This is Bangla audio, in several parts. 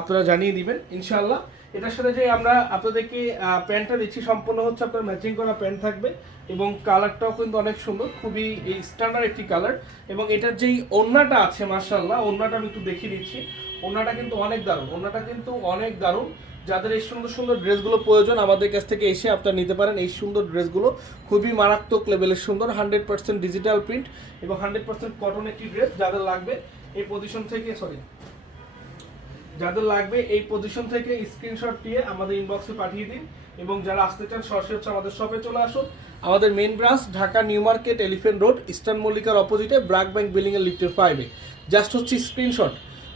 আপনারা জানিয়ে দিবেন ইনশাল্লাহ এটার সাথে যে আমরা আপনাদেরকে প্যান্টটা দিচ্ছি, সম্পূর্ণ হচ্ছে আপনার ম্যাচিং করা প্যান্ট থাকবে এবং কালারটাও কিন্তু অনেক সুন্দর, খুবই স্ট্যান্ডার্ড একটি কালার। এবং এটার যেই ওড়নাটা আছে মার্শাল্লাহ ওড়নাটা আমি একটু দেখিয়ে দিচ্ছি। ওড়নাটা কিন্তু অনেক দারুণ, ওড়নাটা কিন্তু অনেক দারুণ। যাদের এই সুন্দর সুন্দর ড্রেসগুলো প্রয়োজন, আমাদের কাছ থেকে এসে আপনারা নিতে পারেন। এই সুন্দর ড্রেসগুলো খুবই মারাত্মক লেভেলের সুন্দর হান্ড্রেড পার্সেন্ট ডিজিটাল প্রিন্ট এবং হান্ড্রেড পার্সেন্ট কটন একটি ড্রেস যাদের লাগবে, এই পজিশন থেকে সরি যাদের লাগবে এই পজিশন থেকে স্ক্রিনশট দিয়ে আমাদের ইনবক্সে পাঠিয়ে দিন এবং যারা আসতে চান সরাসরি হচ্ছে আমাদের শপে চলে আসুন। আমাদের main branch Dhaka New Market Elephant Road Eastern মল্লিকার অপোজিটে ব্রাক ব্যাংক বিল্ডিং এর লিফটের ফাইভে জাস্ট হচ্ছে স্ক্রিনশট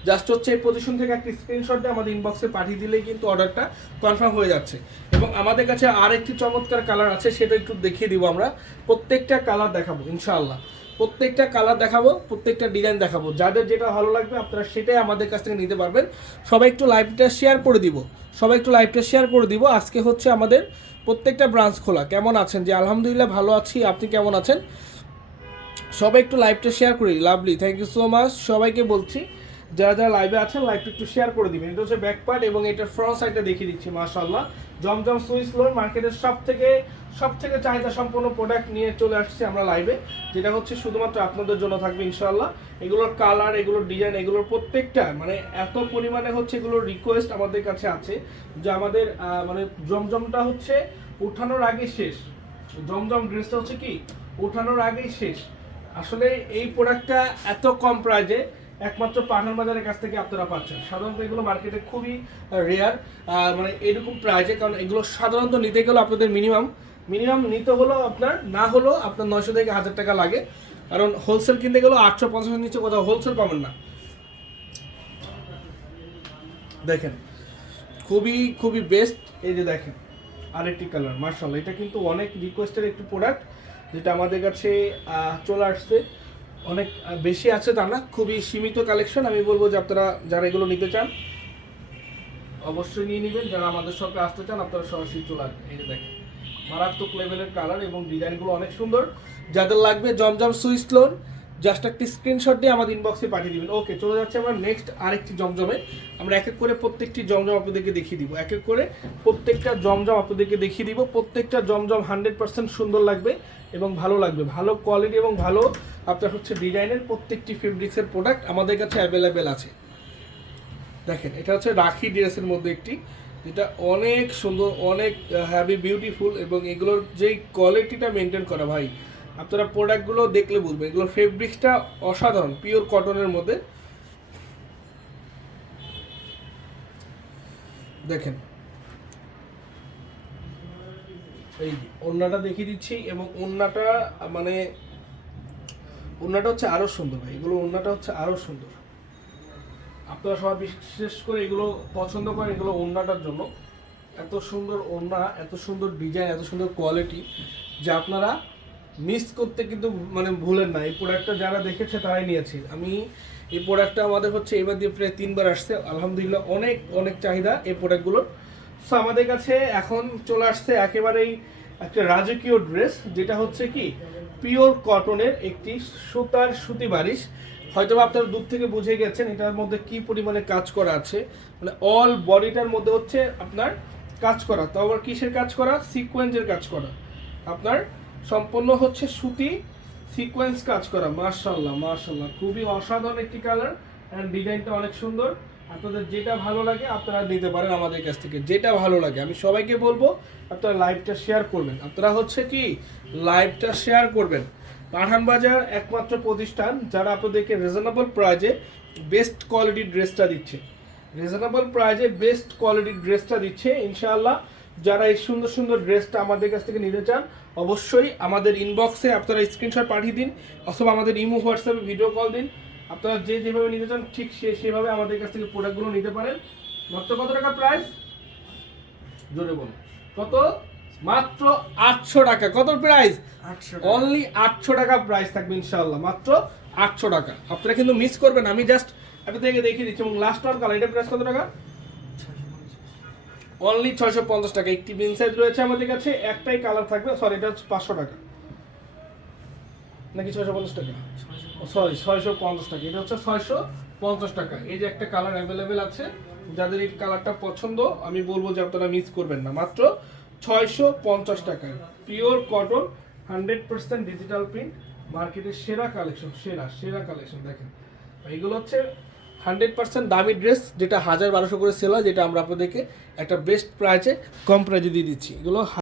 জাস্ট হচ্ছে এই পজিশন থেকে একটা স্ক্রিনশট দিয়ে আমাদের ইনবক্সে পাঠিয়ে দিলেই কিন্তু অর্ডারটা কনফার্ম হয়ে যাচ্ছে। এবং আমাদের কাছে আর একটি চমৎকার কালার আছে, সেটা একটু দেখিয়ে দিব আমরা। প্রত্যেকটা কালার দেখাবো, ইনশাআল্লাহ। প্রত্যেকটা কালার দেখাবো, প্রত্যেকটা ডিজাইন দেখাবো। যাদের যেটা ভালো লাগবে আপনারা সেটাই আমাদের কাছ থেকে নিতে পারবেন। সবাই একটু লাইভটা শেয়ার করে দিব। সবাই একটু লাইভটা শেয়ার করে দিব। আজকে হচ্ছে আমাদের প্রত্যেকটা ব্রাঞ্চ খোলা। কেমন আছেন? যে আলহামদুলিল্লাহ ভালো আছি, আপনি কেমন আছেন? সবাই একটু লাইভটা শেয়ার করি lovely thank you so much সবাইকে বলছি যারা যারা লাইভে আছেন লাইভটা একটু শেয়ার করে দিবেন। এটা হচ্ছে ব্যাক পার্ট এবং এটার ফ্রন্ট সাইডটা দেখিয়ে দিচ্ছি, মাশাআল্লাহ। জমজম সুইস লোন মার্কেটের সব থেকে সব থেকে চাহিদা সম্পন্ন প্রোডাক্ট নিয়ে চলে আসছি আমরা লাইভে যেটা হচ্ছে শুধুমাত্র আপনাদের জন্য থাকবে, ইনশাআল্লাহ। এগুলোর কালার এগুলোর ডিজাইন এগুলোর প্রত্যেকটা মানে এত পরিমাণে হচ্ছে এগুলোর রিকোয়েস্ট আমাদের কাছে আছে, যে আমাদের মানে জমজমটা হচ্ছে উঠানোর আগে শেষ। জমজম ড্রেসটা হচ্ছে কি? উঠানোর আগেই শেষ। আসলে এই প্রোডাক্টটা এত কম প্রাইজে একমাত্র পাঠান বাজারের কাছ থেকে আপনারা পাচ্ছেন। সাধারণত এগুলো মার্কেটে খুবই রেয়ার মানে এরকম প্রাইজে কারণ এগুলো সাধারণত নিতে গেলে আপনাদের মিনিমাম মিনিমাম নিতে হলো আপনার, না হলো আপনার নয়শো থেকে হাজার টাকা লাগে। কারণ হোলসেল কিনতে গেলেও আটশো পঞ্চাশের নিচে কোথাও হোলসেল পাবেন না। দেখেন, খুবই খুবই বেস্ট এই যে দেখেন, আরেকটি কালার মার্শাল্লাহ এটা কিন্তু অনেক রিকোয়েস্টের একটি প্রোডাক্ট যেটা আমাদের কাছে চলে আসছে। অনেক বেশি আছে তা না, খুবই সীমিত কালেকশন আমি বলব যে আপনারা যারা এগুলো নিতে চান, অবশ্যই নিয়ে নেবেন। যারা আমাদের সঙ্গে আসতে চান, আপনারা সরাসরি চলে আসবেন। এই যে দেখেন, মারাত্মক লেভেলের কালার এবং ডিজাইনগুলো অনেক সুন্দর। যাদের লাগবে জমজম সুইস লোন জাস্ট একটি স্ক্রিনশট দিয়ে আমাদের ইনবক্সে পাঠিয়ে দিবেন। ওকে চলে যাচ্ছে আমরা নেক্সট আরেকটি জমজমে। আমরা এক এক করে প্রত্যেকটি জমজম আপনাদেরকে দেখিয়ে দিব। এক এক করে প্রত্যেকটা জমজম আপনাদেরকে দেখিয়ে দিব। প্রত্যেকটা জমজম হান্ড্রেড পার্সেন্ট সুন্দর লাগবে এবং ভালো লাগবে। ভালো কোয়ালিটি এবং ভালো আপনার হচ্ছে ডিজাইনের প্রত্যেকটি ফেব্রিক্সের প্রোডাক্ট আমাদের কাছে অ্যাভেলেবেল আছে। দেখেন, এটা হচ্ছে রাখি ড্রেসের মধ্যে একটি। যেটা অনেক সুন্দর, অনেক হ্যাভি বিউটিফুল এবং এগুলোর যেই কোয়ালিটিটা মেনটেন করা, ভাই আপনারা প্রোডাক্টগুলো দেখলে বুঝবেন এগুলো ফেব্রিক্সটা অসাধারণ পিওর কটনের মধ্যে। দেখেন। এই যে, ওড়নাটা দেখিয়ে দিচ্ছি এবং ওড়নাটা মানে ওড়নাটা হচ্ছে আরও সুন্দর ভাই। এগুলো ওড়নাটা হচ্ছে আরও সুন্দর। আপনারা সবাই বিশেষ করে এগুলো পছন্দ করেন এগুলো ওড়নাটার জন্য। এত সুন্দর ওড়না এত সুন্দর ডিজাইন এত সুন্দর কোয়ালিটি যে আপনারা মিস করতে কিন্তু মানে ভুলেন না। এই প্রোডাক্টটা যারা দেখেছে তারাই নিয়েছে। আমি এই প্রোডাক্টটা আমাদের হচ্ছে এবার দিয়ে প্রায় তিনবার আসছে। আলহামদুলিল্লাহ অনেক অনেক চাহিদা এই প্রোডাক্টগুলোর সো আমাদের কাছে এখন চলে আসছে একেবারেই একটা রাজকীয় ড্রেস যেটা হচ্ছে কি? পিওর কটনের একটি সুতার সুতি বারিশ হয়তো আপনারা দূর থেকে বুঝে গেছেন এটার মধ্যে কি পরিমাণে কাজ করা আছে। মানে অল বডিটার মধ্যে হচ্ছে আপনার কাজ করা। তো আবার কিসের কাজ করা? সিকোয়েন্সের কাজ করা। আপনার সম্পূর্ণ হচ্ছে সুতি সিকোয়েন্স কাজ করা মার্শাল্লাহ মার্শাল্লাহ খুবই অসাধারণ একটি কালার অ্যান্ড ডিজাইনটা অনেক সুন্দর। আপনাদের যেটা ভালো লাগে আপনারা নিতে পারেন আমাদের কাছ থেকে। যেটা ভালো লাগে, আমি সবাইকে বলব, আপনারা লাইভটা শেয়ার করবেন। আপনারা হচ্ছে কি লাইভটা শেয়ার করবেন। পাঠান বাজার একমাত্র প্রতিষ্ঠান যারা আপনাদেরকে রিজনেবল প্রাইজে বেস্ট কোয়ালিটির ড্রেসটা দিচ্ছে। রিজনেবল প্রাইজে বেস্ট কোয়ালিটির ড্রেসটা দিচ্ছে, ইনশাআল্লাহ। যারা এই সুন্দর সুন্দর ড্রেসটা আমাদের কাছ থেকে নিতে চান অবশ্যই আমাদের ইনবক্সে আপনারা স্ক্রিনশট পাঠিয়ে দিন অথবা আমাদের ইমো হোয়াটসঅ্যাপে ভিডিও কল দিন। আপনারা যে যেভাবে নিতে চান ঠিক সে সেভাবে আমাদের কাছ থেকে প্রোডাক্টগুলো নিতে পারেন। মাত্র কত টাকা প্রাইস জোরে বলুন। কত? মাত্র আটশো টাকা। কত প্রাইস আটশো অনলি আটশো টাকা প্রাইস থাকবে ইনশাল্লাহ মাত্র আটশো টাকা। আপনারা কিন্তু মিস করবেন। আমি জাস্ট আপনাদেরকে দেখিয়ে দিচ্ছি। এবং লাস্ট ওয়ান কালার এটা প্রাইস কত টাকা? অনলি ছয়শো পঞ্চাশ টাকা। একটি বিন সাইজ রয়েছে আমাদের কাছে একটাই কালার থাকবে। সরি এটা হচ্ছে পাঁচশো টাকা। নাকি ছয়শো পঞ্চাশ টাকা? সরি ছয়শো পঞ্চাশ টাকা। এটা হচ্ছে ছয়শো পঞ্চাশ টাকা। এই যে একটা কালার অ্যাভেলেবেল আছে যাদের এই কালারটা পছন্দ আমি বলব যে আপনারা মিস করবেন না। মাত্র ছয়শো পঞ্চাশ টাকায়। Pure cotton hundred percent digital print মার্কেটের সেরা কালেকশন সেরা সেরা কালেকশন দেখেন। এইগুলো হচ্ছে হান্ড্রেড পার্সেন্ট দামি ড্রেস যেটা হাজার বারোশো করে সেল হয়, যেটা আমরা আপনাদেরকে একটা বেস্ট প্রাইসে কম প্রাইজে দিয়ে দিচ্ছি। এগুলো